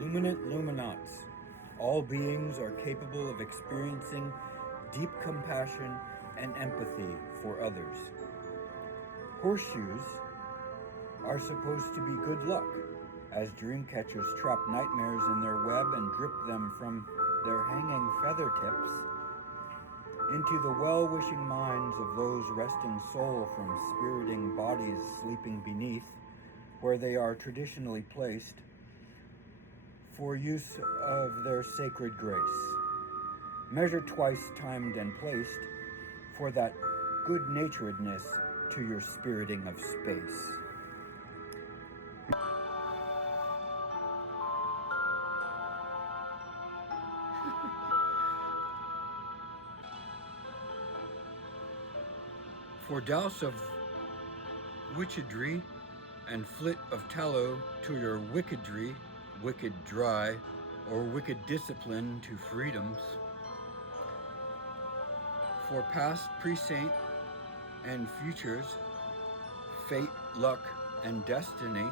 Luminant luminants. All beings are capable of experiencing deep compassion and empathy for others. Horseshoes are supposed to be good luck, as dream catchers trap nightmares in their web and drip them from their hanging feather tips into the well-wishing minds of those resting soul from spiriting bodies sleeping beneath, where they are traditionally placed for use of their sacred grace. Measure twice timed and placed for that good-naturedness to your spiriting of space. For douse of witchedry and flit of tallow to your wickedry, wicked dry, or wicked discipline to freedoms. For past, pre-saint, and futures, fate, luck, and destiny,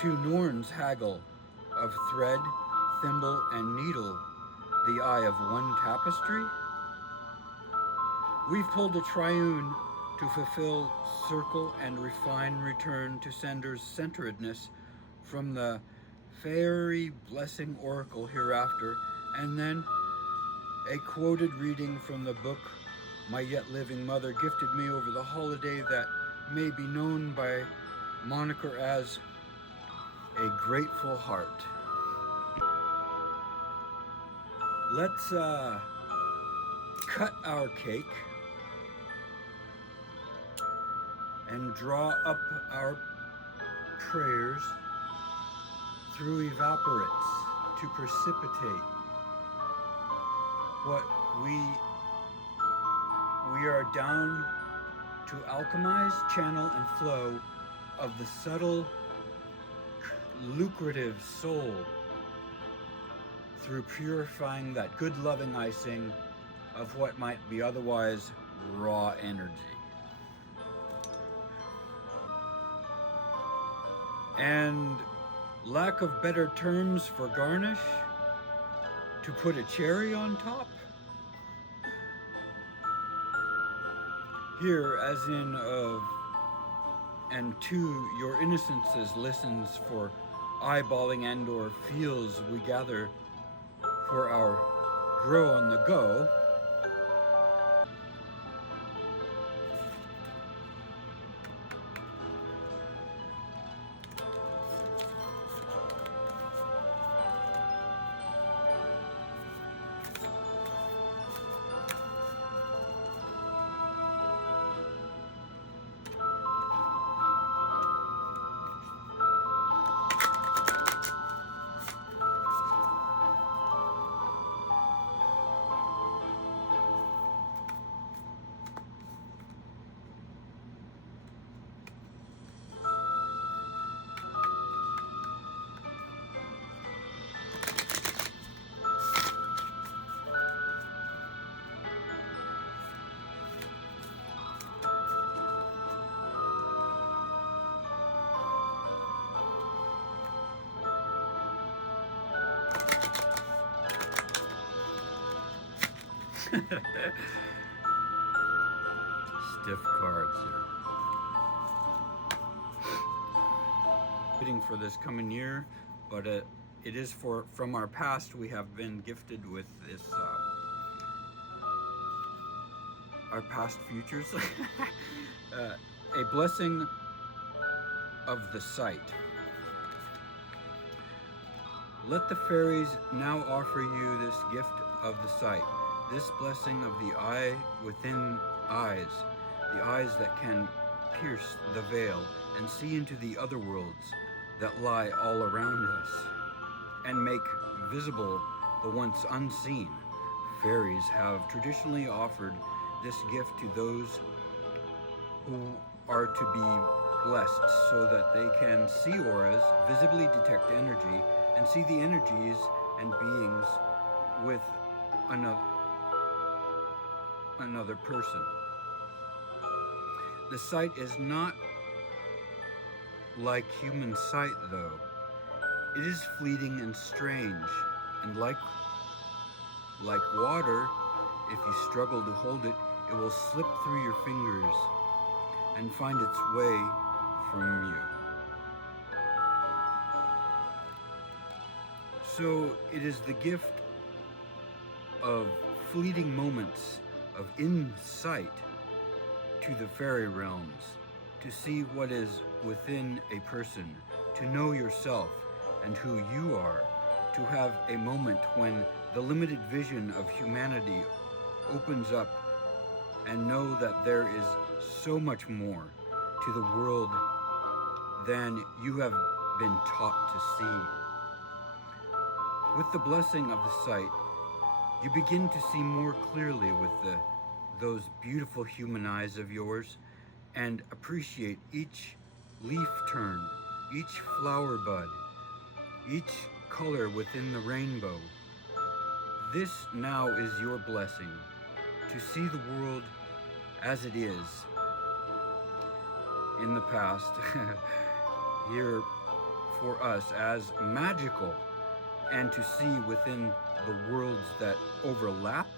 to Norns haggle of thread, thimble, and needle, the eye of one tapestry? We've pulled a triune to fulfill circle and refine return to sender's centeredness from the fairy blessing oracle hereafter, and then a quoted reading from the book my yet living mother gifted me over the holiday that may be known by moniker as A Grateful Heart. Let's cut our cake and draw up our prayers through evaporates to precipitate what we are down to alchemize, channel, and flow of the subtle, lucrative soul through purifying that good loving icing of what might be otherwise raw energy. And lack of better terms for garnish, to put a cherry on top? Here, as in of and to your innocences listens for eyeballing and or feels we gather for our grow on the go. Stiff cards here. Waiting for this coming year, but it is from our past. We have been gifted with this our past futures, a blessing of the sight. Let the fairies now offer you this gift of the sight, this blessing of the eye within eyes, the eyes that can pierce the veil and see into the other worlds that lie all around us and make visible the once unseen. Fairies have traditionally offered this gift to those who are to be blessed so that they can see auras, visibly detect energy, and see the energies and beings with another person. The sight is not like human sight, though. It is fleeting and strange, and like water, if you struggle to hold it, it will slip through your fingers and find its way from you. So it is the gift of fleeting moments of insight to the fairy realms, to see what is within a person, to know yourself and who you are, to have a moment when the limited vision of humanity opens up and know that there is so much more to the world than you have been taught to see. With the blessing of the sight, you begin to see more clearly with those beautiful human eyes of yours, and appreciate each leaf turn, each flower bud, each color within the rainbow. This now is your blessing, to see the world as it is. In the past, here for us as magical, and to see within the worlds that overlap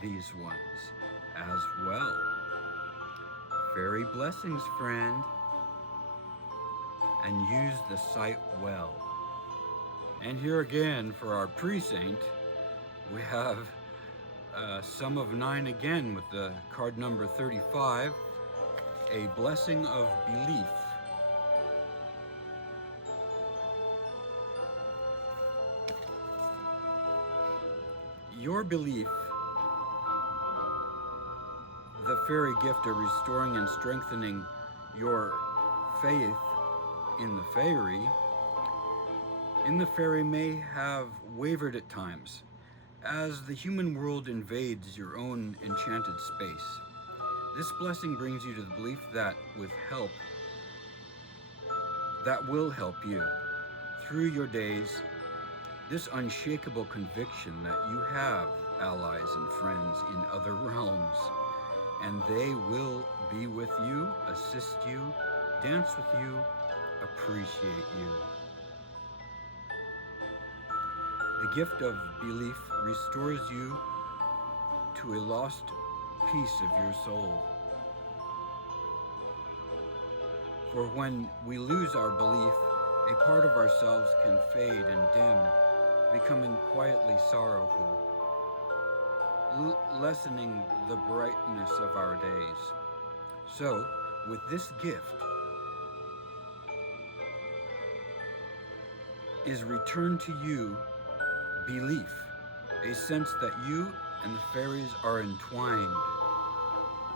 these ones as well. Fairy blessings, friend, and use the sight well. And here again for our pre-saint, we have Sum of 9 again with the card number 35, a blessing of belief. Your belief, the fairy gift of restoring and strengthening your faith in the fairy may have wavered at times, as the human world invades your own enchanted space. This blessing brings you to the belief that with help, that will help you through your days, this unshakable conviction that you have allies and friends in other realms, and they will be with you, assist you, dance with you, appreciate you. The gift of belief restores you to a lost piece of your soul. For when we lose our belief, a part of ourselves can fade and dim, becoming quietly sorrowful, lessening the brightness of our days. So, with this gift, is returned to you belief, a sense that you and the fairies are entwined,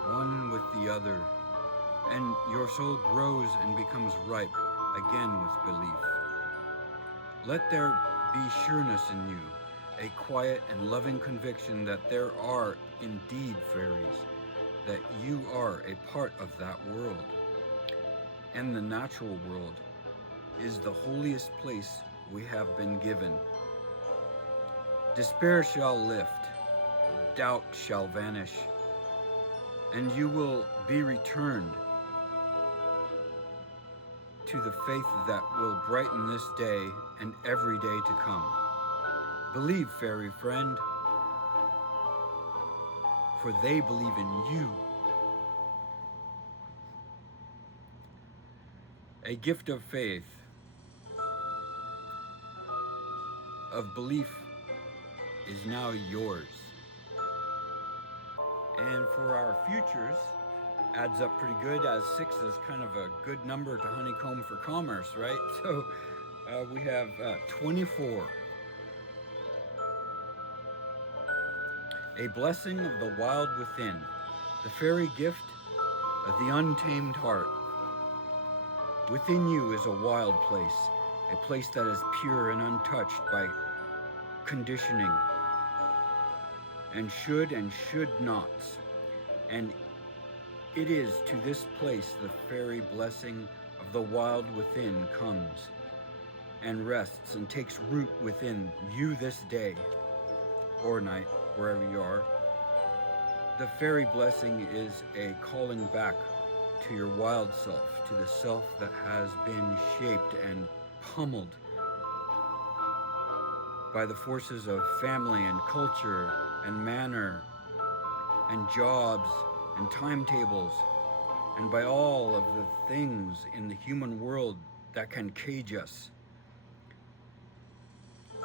one with the other, and your soul grows and becomes ripe again with belief. Let there be sureness in you, a quiet and loving conviction that there are indeed fairies, that you are a part of that world. And the natural world is the holiest place we have been given. Despair shall lift, doubt shall vanish, and you will be returned to the faith that will brighten this day and every day to come. Believe, fairy friend, for they believe in you. A gift of faith, of belief, is now yours. And for our futures, adds up pretty good, as 6 is kind of a good number to honeycomb for commerce, right? So we have 24. A blessing of the wild within, the fairy gift of the untamed heart. Within you is a wild place, a place that is pure and untouched by conditioning, and should nots. And it is to this place the fairy blessing of the wild within comes and rests and takes root within you this day or night, wherever you are. The fairy blessing is a calling back to your wild self, to the self that has been shaped and pummeled by the forces of family and culture and manner and jobs and timetables, and by all of the things in the human world that can cage us.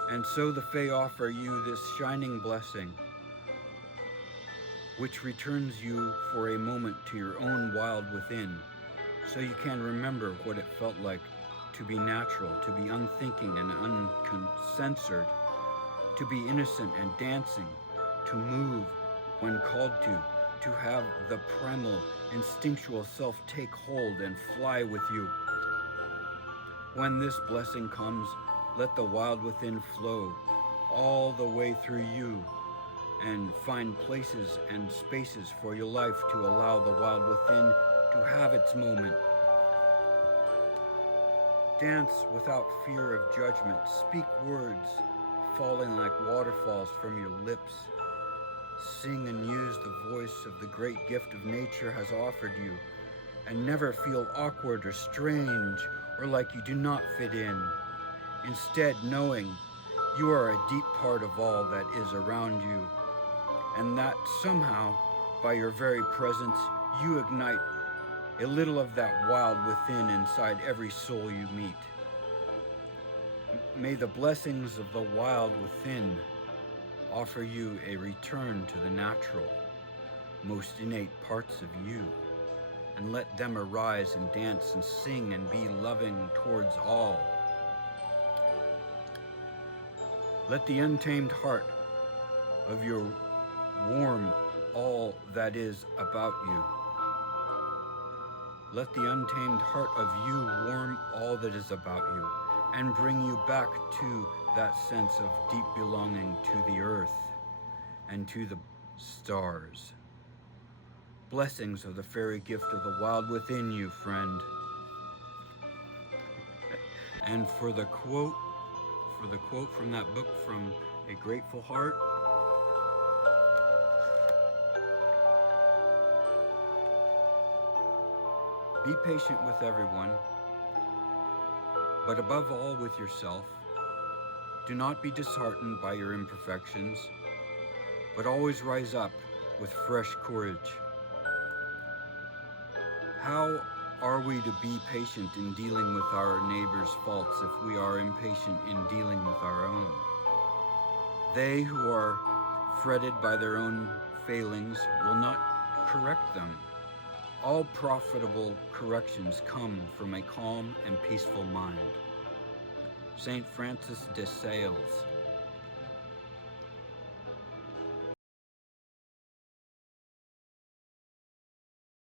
And so the Fae offer you this shining blessing, which returns you for a moment to your own wild within, so you can remember what it felt like to be natural, to be unthinking and uncensored, to be innocent and dancing, to move when called to have the primal, instinctual self take hold and fly with you. When this blessing comes, let the wild within flow all the way through you and find places and spaces for your life to allow the wild within to have its moment. Dance without fear of judgment. Speak words falling like waterfalls from your lips. Sing and use the voice of the great gift of nature has offered you, and never feel awkward or strange or like you do not fit in. Instead, knowing you are a deep part of all that is around you, and that somehow, by your very presence, you ignite a little of that wild within inside every soul you meet. May the blessings of the wild within offer you a return to the natural, most innate parts of you, and let them arise and dance and sing and be loving towards all. Let the untamed heart of your warm all that is about you. Let the untamed heart of you warm all that is about you and bring you back to that sense of deep belonging to the earth and to the stars. Blessings of the fairy gift of the wild within you, friend. And for the quote from that book, From a Grateful Heart, be patient with everyone, but above all with yourself. Do not be disheartened by your imperfections, but always rise up with fresh courage. How are we to be patient in dealing with our neighbor's faults if we are impatient in dealing with our own? They who are fretted by their own failings will not correct them. All profitable corrections come from a calm and peaceful mind. Saint Francis de Sales.